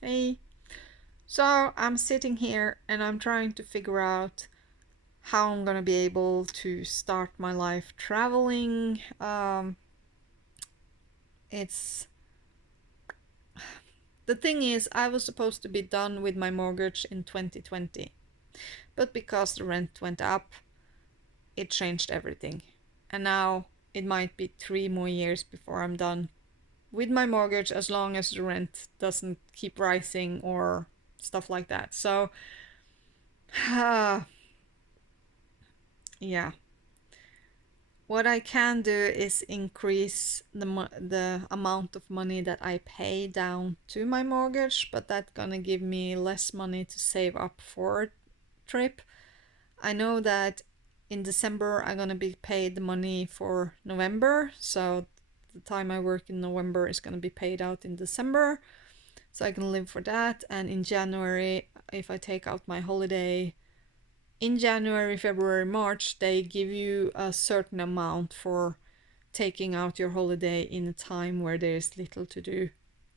Hey, so I'm sitting here and I'm trying to figure out how I'm gonna be able to start my life traveling. It's the thing is, I was supposed to be done with my mortgage in 2020, but because the rent went up, it changed everything. And now it might be 3 more years before I'm done with my mortgage as long as the rent doesn't keep rising or stuff like that. So, yeah. What I can do is increase the amount of money that I pay down to my mortgage, but that's gonna give me less money to save up for a trip. I know that in December I'm gonna be paid the money for November, so the time I work in November is gonna be paid out in December, so I can live for that. And in January, if I take out my holiday in January, February, March, they give you a certain amount for taking out your holiday in a time where there is little to do,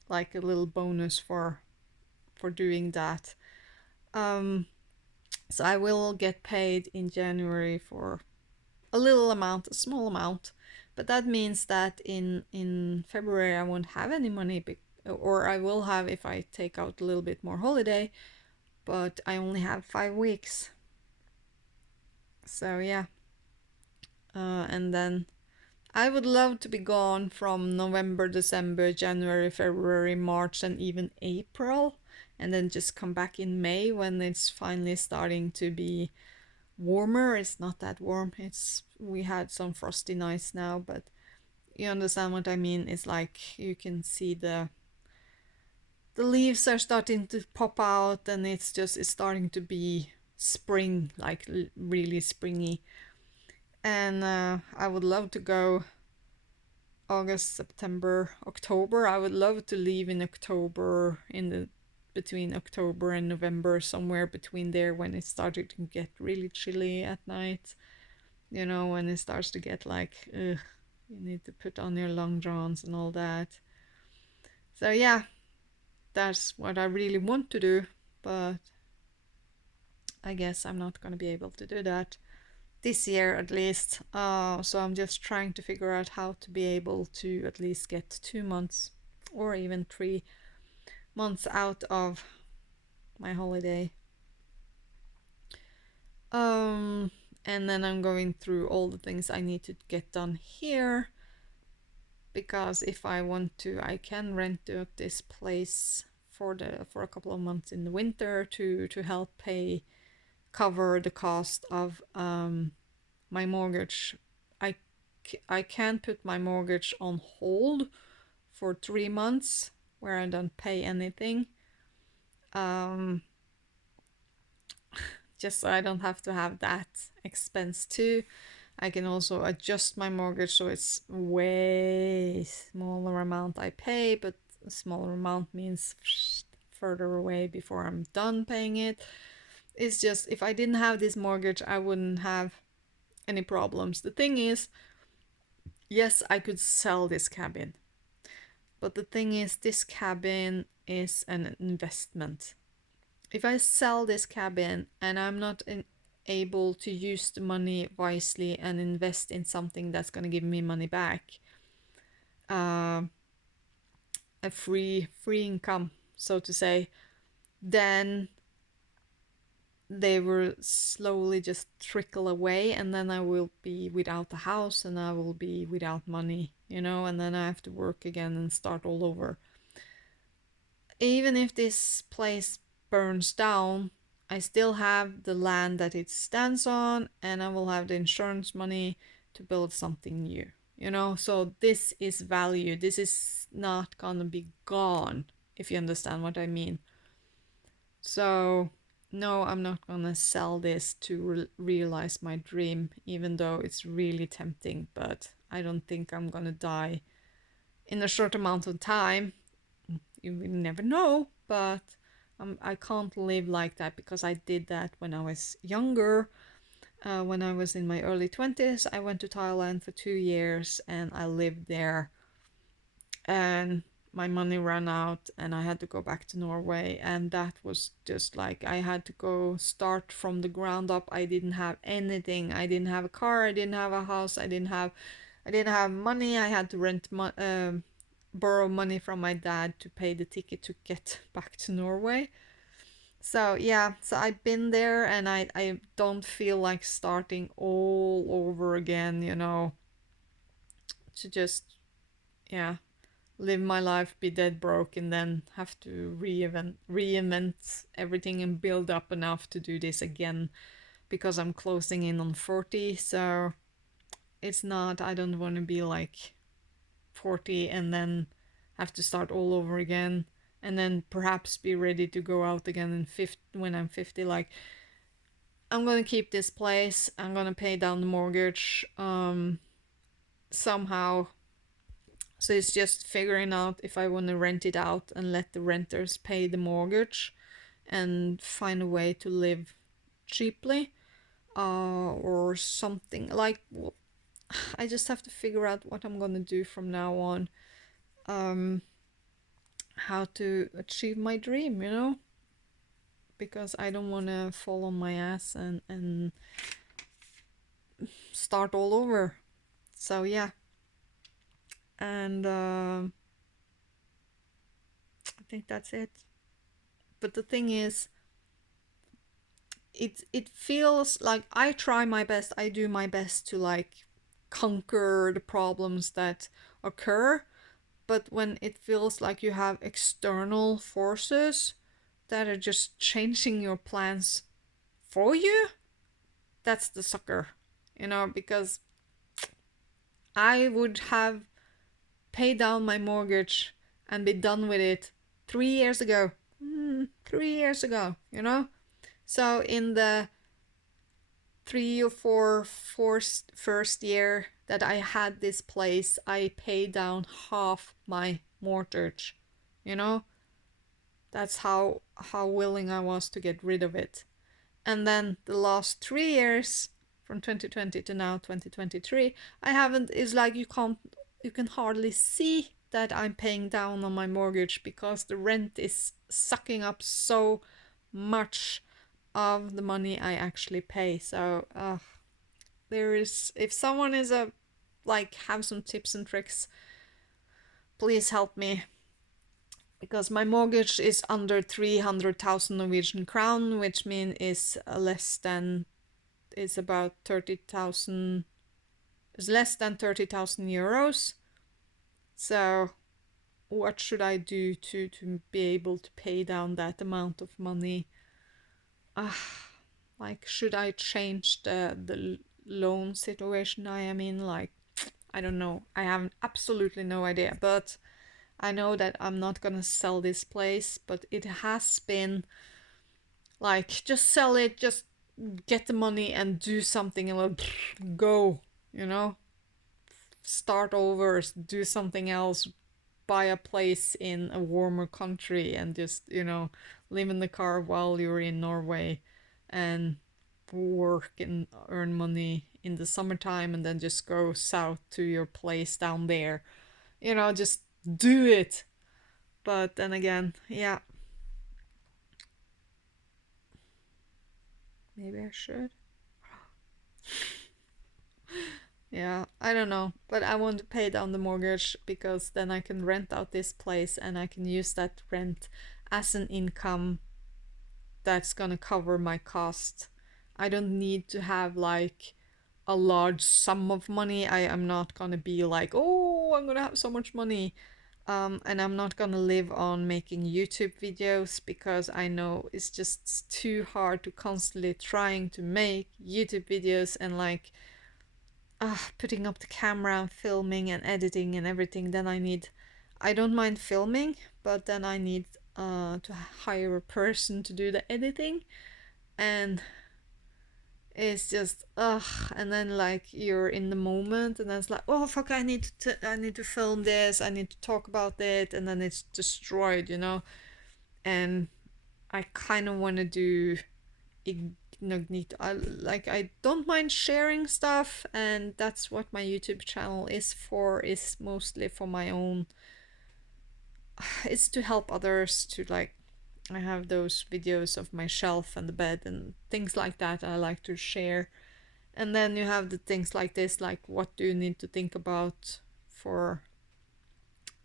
like a little bonus for doing that. Um, so I will get paid in January for a little amount, a small amount, but that means that in February I won't have any money, or I will have if I take out a little bit more holiday, but I only have 5 weeks. So yeah, and then I would love to be gone from November, December, January, February, March, and even April, and then just come back in May when it's finally starting to be warmer. It's not that warm. It's we had some frosty nights now, but you understand what I mean. It's like you can see the leaves are starting to pop out, and it's starting to be spring, like really springy. And I would love to go August, September, October. I would love to leave in October, in the between October and November, somewhere between there when it started to get really chilly at night. You know, when it starts to get like, ugh, you need to put on your long johns and all that. So yeah, that's what I really want to do, but I guess I'm not gonna be able to do that this year at least. So I'm just trying to figure out how to be able to at least get 2 months or even 3 months out of my holiday. Um, and then I'm going through all the things I need to get done here because if I want to, I can rent out this place for a couple of months in the winter to help pay cover the cost of my mortgage. I I can put my mortgage on hold for 3 months where I don't pay anything. Um, just so I don't have to have that expense too. I can also adjust my mortgage so it's way smaller amount I pay, but a smaller amount means further away before I'm done paying it. It's just if I didn't have this mortgage, I wouldn't have any problems. The thing is, yes, I could sell this cabin, but the thing is, this cabin is an investment. If I sell this cabin and I'm not able to use the money wisely and invest in something that's going to give me money back, uh, a free income, so to say, then they will slowly just trickle away, and then I will be without a house and I will be without money, and then I have to work again and start all over. Even if this place burns down, I still have the land that it stands on, and I will have the insurance money to build something new. So this is value. This is not gonna be gone, if you understand what I mean. So, no, I'm not gonna sell this to realize my dream, even though it's really tempting, but I don't think I'm gonna die in a short amount of time. You will never know, but I can't live like that because I did that when I was younger. When I was in my early 20s, I went to Thailand for 2 years and I lived there. And my money ran out and I had to go back to Norway, and that was just like I had to go start from the ground up. I didn't have anything. I didn't have a car, I didn't have a house, I didn't have money. I had to borrow money from my dad to pay the ticket to get back to Norway. So yeah, so I've been there, and I don't feel like starting all over again, to just, yeah, live my life, be dead broke, and then have to reinvent everything and build up enough to do this again, because I'm closing in on 40. So it's not, I don't want to be like 40 and then have to start all over again, and then perhaps be ready to go out again when I'm 50. Like, I'm gonna keep this place, I'm gonna pay down the mortgage somehow. So it's just figuring out if I want to rent it out and let the renters pay the mortgage and find a way to live cheaply, or something. Like, I just have to figure out what I'm gonna do from now on, how to achieve my dream, because I don't want to fall on my ass and start all over. So yeah, and I think that's it. But the thing is, it feels like I try my best, I do my best to like conquer the problems that occur, but when it feels like you have external forces that are just changing your plans for you, that's the sucker, because I would have paid down my mortgage and be done with it 3 years ago. 3 years ago, So in the 3 or 4 first year that I had this place, I paid down half my mortgage. That's how willing I was to get rid of it. And then the last 3 years, from 2020 to now 2023, I haven't. It's like you can hardly see that I'm paying down on my mortgage, because the rent is sucking up so much of the money I actually pay. So if someone is have some tips and tricks, please help me, because my mortgage is under 300,000 Norwegian crown, which means it's about 30,000. It's less than 30,000 euros. So what should I do to be able to pay down that amount of money? Like, should I change the loan situation I am in? Like, I don't know. I have absolutely no idea. But I know that I'm not gonna sell this place, but it has been like, just sell it, just get the money and do something, and go, start over, do something else, buy a place in a warmer country, and just, live in the car while you're in Norway, and work and earn money in the summertime, and then just go south to your place down there. Just do it. But then again, yeah, maybe I should. Yeah, I don't know, but I want to pay down the mortgage, because then I can rent out this place and I can use that rent as an income that's gonna cover my cost. I don't need to have like a large sum of money. I am not gonna be like, oh, I'm gonna have so much money. And I'm not gonna live on making YouTube videos, because I know it's just too hard to constantly trying to make YouTube videos and like putting up the camera and filming and editing and everything. Then I don't mind filming, but then I need to hire a person to do the editing, and it's just and then like you're in the moment, and then it's like, oh fuck, I need to film this, I need to talk about it, and then it's destroyed, and I kind of want to do incognito. I don't mind sharing stuff, and that's what my YouTube channel is for, is mostly for my own it's to help others to like, I have those videos of my shelf and the bed and things like that I like to share. And then you have the things like this, like what do you need to think about for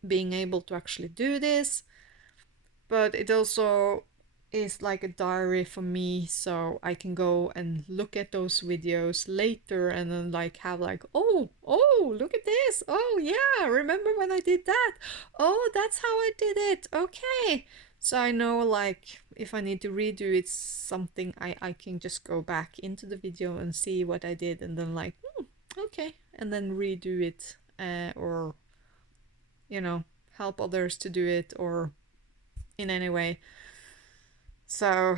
being able to actually do this. But it also is like a diary for me, so I can go and look at those videos later and then like have like, oh, look at this, oh yeah, remember when I did that, oh that's how I did it, okay. So I know like if I need to redo it something, I can just go back into the video and see what I did and then like, okay, and then redo it, or you know, help others to do it or in any way. So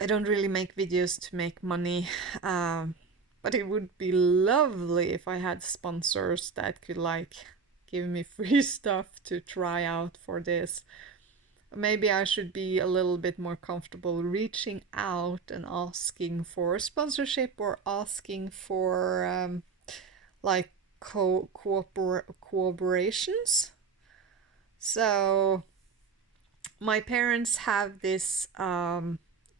I don't really make videos to make money, but it would be lovely if I had sponsors that could like give me free stuff to try out for this. Maybe I should be a little bit more comfortable reaching out and asking for sponsorship or asking for like cooperations. So my parents have this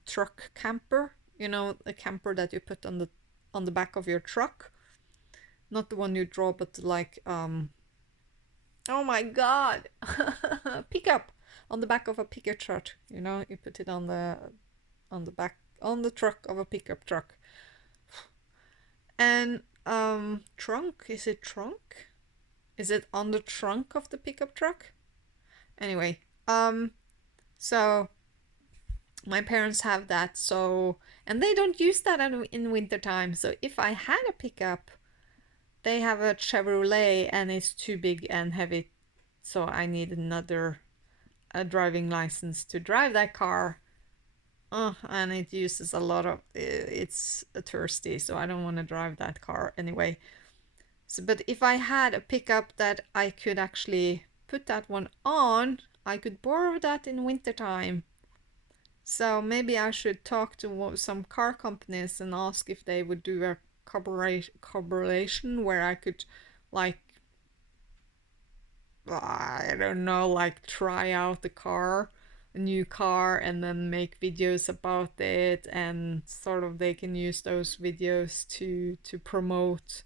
truck camper, you know, a camper that you put on the back of your truck, not the one you draw, but like oh my god, pickup, on the back of a pickup truck, you know, you put it on the back on the truck of a pickup truck. And trunk, is it trunk, is it on the trunk of the pickup truck? Anyway, so my parents have that, so, and they don't use that in winter time. So if I had a pickup, they have a Chevrolet and it's too big and heavy, so I need another driving license to drive that car. And it uses a lot of, it's thirsty, so I don't want to drive that car anyway. So, but if I had a pickup that I could actually put that one on, I could borrow that in wintertime. So maybe I should talk to some car companies and ask if they would do a collaboration where I could, like, I don't know, like try out the car, a new car, and then make videos about it, and sort of they can use those videos to promote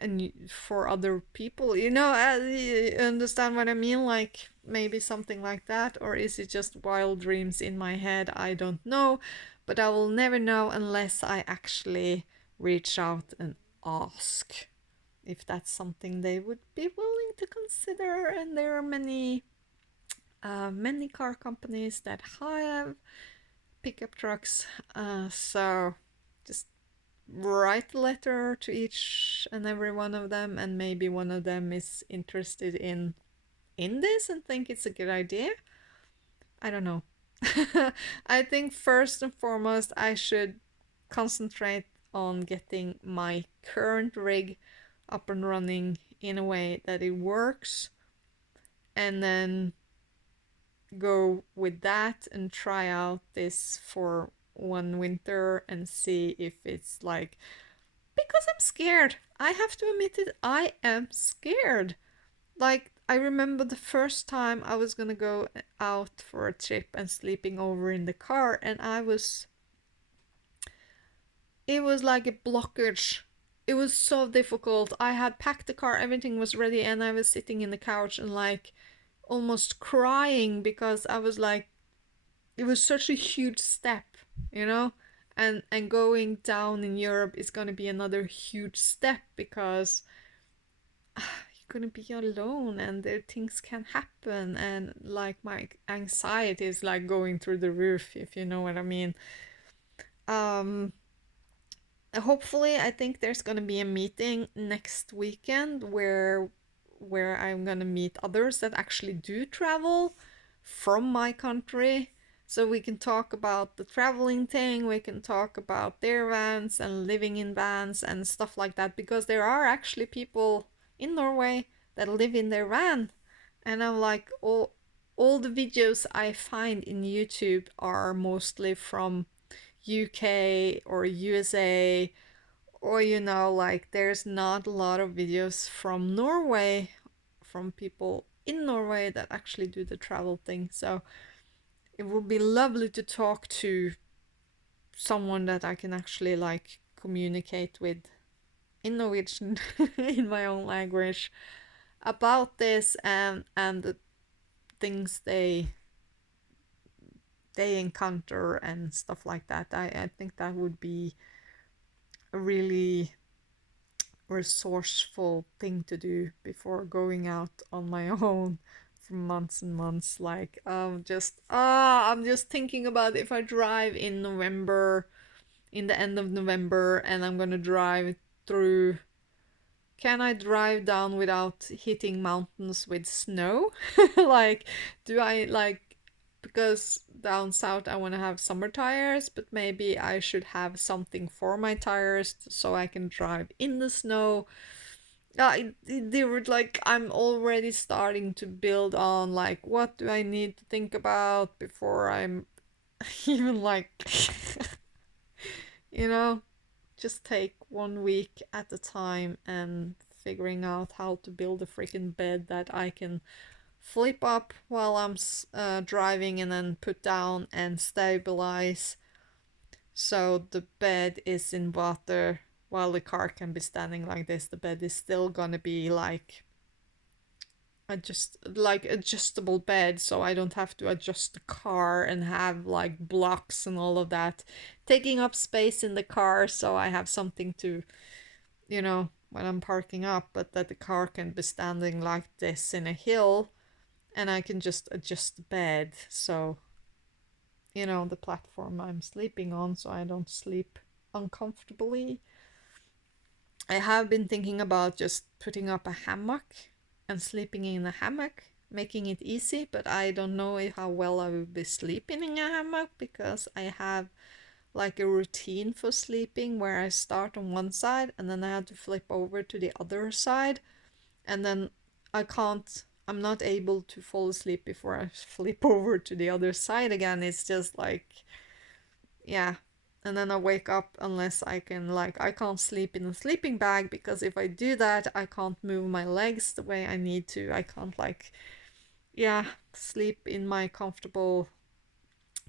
and for other people, you know, you understand what I mean, like maybe something like that. Or is it just wild dreams in my head? I don't know, but I will never know unless I actually reach out and ask if that's something they would be willing to consider. And there are many car companies that have pickup trucks, so just write a letter to each and every one of them, and maybe one of them is interested in this and think it's a good idea. I don't know. I think first and foremost I should concentrate on getting my current rig up and running in a way that it works, and then go with that and try out this for one winter and see if it's like, because I'm scared. I have to admit it, I am scared. Like, I remember the first time I was gonna go out for a trip and sleeping over in the car, and it was like a blockage. It was so difficult. I had packed the car, everything was ready, and I was sitting in the couch and like almost crying because I was like, it was such a huge step, you know? And going down in Europe is going to be another huge step because you're going to be alone and there things can happen, and like my anxiety is like going through the roof, if you know what I mean. Um Hopefully, I think there's going to be a meeting next weekend where I'm going to meet others that actually do travel from my country, so we can talk about the traveling thing, we can talk about their vans and living in vans and stuff like that, because there are actually people in Norway that live in their van. And I'm like, all the videos I find in YouTube are mostly from UK or USA, or you know, like there's not a lot of videos from Norway from people in Norway that actually do the travel thing. So it would be lovely to talk to someone that I can actually like communicate with in Norwegian in my own language about this and the things they encounter and stuff like that. I think that would be a really resourceful thing to do before going out on my own for months and months. Like I'm just thinking about if I drive in November, in the end of November, and I'm gonna drive through. Can I drive down without hitting mountains with snow? Like, do I like, because down south I want to have summer tires, but maybe I should have something for my tires so I can drive in the snow. They were like, I'm already starting to build on like, what do I need to think about before I'm even like, you know, just take 1 week at a time and figuring out how to build a freaking bed that I can flip up while I'm driving and then put down and stabilize so the bed is in water while the car can be standing like this. The bed is still gonna be like adjustable bed, so I don't have to adjust the car and have like blocks and all of that taking up space in the car, so I have something to, when I'm parking up, but that the car can be standing like this in a hill and I can just adjust the bed so, the platform I'm sleeping on, so I don't sleep uncomfortably. I have been thinking about just putting up a hammock and sleeping in a hammock, making it easy, but I don't know how well I will be sleeping in a hammock because I have like a routine for sleeping where I start on one side and then I have to flip over to the other side, and then I'm not able to fall asleep before I flip over to the other side again. It's just like, yeah. And then I wake up unless I can't sleep in a sleeping bag, because if I do that, I can't move my legs the way I need to. I can't sleep in my comfortable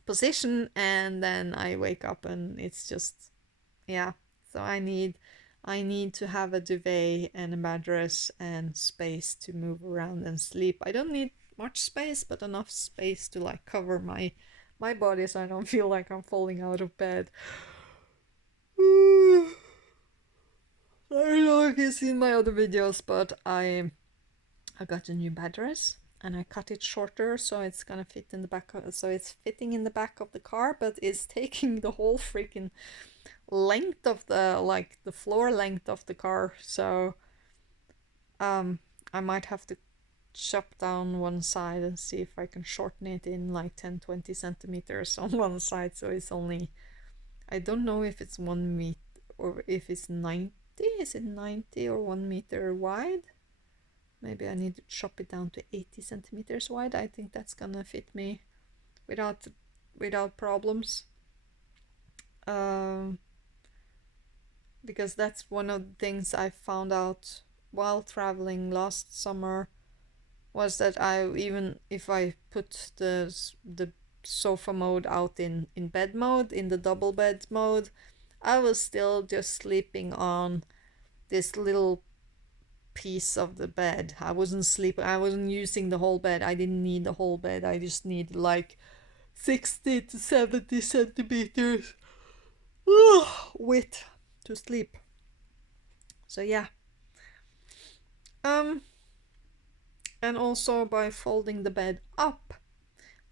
position, and then I wake up and it's just, yeah. So I need to have a duvet and a mattress and space to move around and sleep. I don't need much space, but enough space to like cover my body so I don't feel like I'm falling out of bed. I don't know if you've seen my other videos, but I got a new mattress and I cut it shorter so it's gonna fit in the back so it's fitting in the back of the car, but it's taking the whole freaking length of the floor length of the car. So I might have to chop down one side and see if I can shorten it in like 10-20 centimeters on one side, so it's only, I don't know if it's 1 meter or if it's 90. Is it 90 or 1 meter wide? Maybe I need to chop it down to 80 centimeters wide. I think that's gonna fit me without problems. Because that's one of the things I found out while traveling last summer, was that even if I put the sofa mode out in bed mode, in the double bed mode, I was still just sleeping on this little piece of the bed. I wasn't using the whole bed. I didn't need the whole bed. I just needed like 60 to 70 centimeters width to sleep. So yeah. And also by folding the bed up,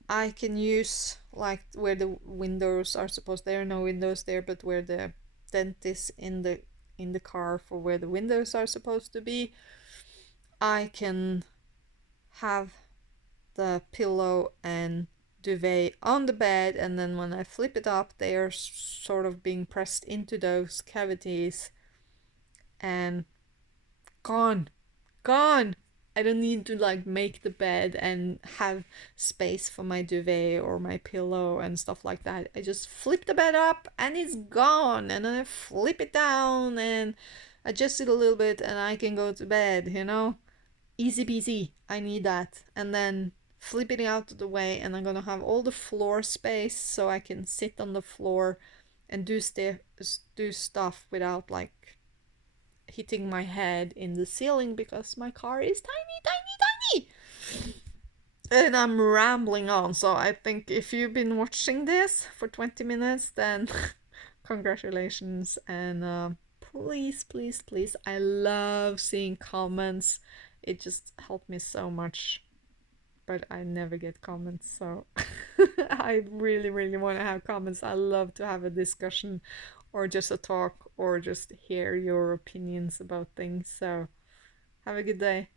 I can use like where the windows are supposed, there are no windows there, but where the dent is in the car for where the windows are supposed to be, I can have the pillow and duvet on the bed, and then when I flip it up, they are sort of being pressed into those cavities and gone. I don't need to like make the bed and have space for my duvet or my pillow and stuff like that. I just flip the bed up and it's gone, and then I flip it down and adjust it a little bit and I can go to bed, easy peasy. I need that. And then flip it out of the way, and I'm gonna have all the floor space so I can sit on the floor and do stuff without like hitting my head in the ceiling because my car is tiny, tiny, tiny. And I'm rambling on, so I think if you've been watching this for 20 minutes, then congratulations. And please, please, please, I love seeing comments. It just helped me so much, but I never get comments, so I really, really want to have comments. I love to have a discussion or just a talk or just hear your opinions about things. So have a good day.